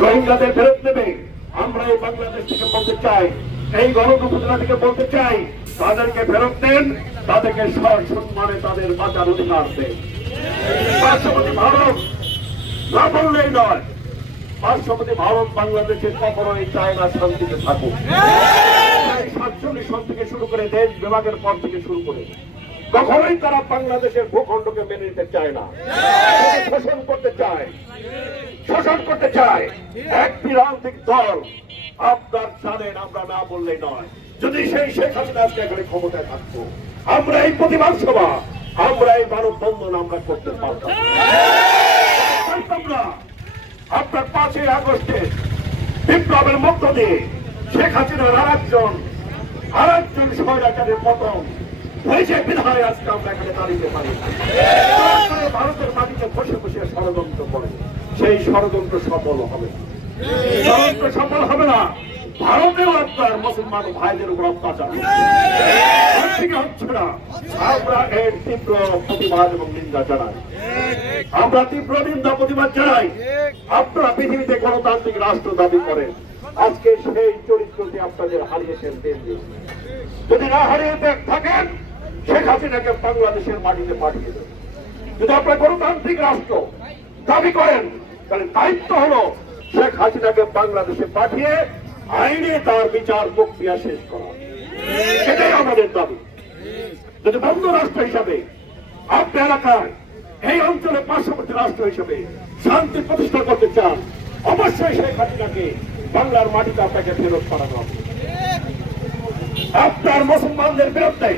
রোহিঙ্গাদের ফেরত নেবে। আমরা এই বাংলাদেশ থেকে বলতে চাই, এই গণতন্ত্র থেকে বলতে চাই, তাদেরকে ফেরত দেন, তাদেরকে সম্মানে তাদের বাঁচার অধিকার দেন। পার্শ্ববর্তী ভারত না বললেই নয়, পার্শ্ববর্তী ভারত বাংলাদেশের কখনোই চায় না শান্তিতে থাকুক। 47 সন থেকে শুরু করে দেশ বিভাগের পর থেকে শুরু করে কখনোই তারা বাংলাদেশের ভূখণ্ডকে মেনে নিতে চায় না, শোষণ করতে চায়, শোষণ করতে চায়। এক বিরান্তিক দল, আপনার জানেন, আমরা না বললেই নয়, যদি সেই শেখ হাসিনা আজকে এখানে ক্ষমতায় থাকতো, আমরা এই প্রতিবাদ সভা, আমরা এই মানববন্ধন আমরা করতে পারতাম না। আপনার 5ই আগস্টের বিপ্লবের মধ্য দিয়ে শেখ হাসিনার আরেকজন স্বৈরাচারের পতন হয়েছে বিধায় আজকে আমরা এখানে দাঁড়িয়ে পারি। ভারতের মাটিতে বসে বসে ষড়যন্ত্র করে, সেই ষড়যন্ত্র সফল হবে না, ষড়যন্ত্র সফল হবে না। ভারতেও আপনার মুসলমান ভাইদের উপর অত্যাচার হচ্ছে না। আমরা এর তীব্র প্রতিবাদ এবং নিন্দা জানাই, আমরা তীব্র নিন্দা প্রতিবাদ জানাই। আপনারা পৃথিবীতে গণতান্ত্রিক রাষ্ট্র দাবি করেন, আজকে সেই চরিত্রটি আপনাদের হারিয়েছেন। যদি না হারিয়ে থাকেন, শেখ হাসিনাকে বাংলাদেশের মাটিতে পাঠিয়ে দেন। যদি আপনারা গণতান্ত্রিক রাষ্ট্র দাবি করেন, তাহলে দায়িত্ব হলো শেখ হাসিনাকে বাংলাদেশে পাঠিয়ে আইনে তার বিচার প্রক্রিয়া শেষ করা। এটাই আমাদের দাবি। যদি বন্ধ রাষ্ট্র হিসাবে আপনার এলাকায় এই অঞ্চলে পার্শ্ববর্তী রাষ্ট্র হিসেবে শান্তি প্রতিষ্ঠা করতে চান, অবশ্যই শেখ হাসিনাকে বাংলার মাটিতে আপনাকে ফেরত করানো হবে। আপনার মুসলমানদের বিরুদ্ধে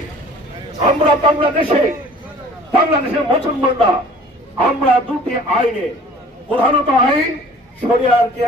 আমরা বাংলাদেশের মুসলমানরা আমরা দুটি আইনে, প্রধানত আইন শরিয়ার যে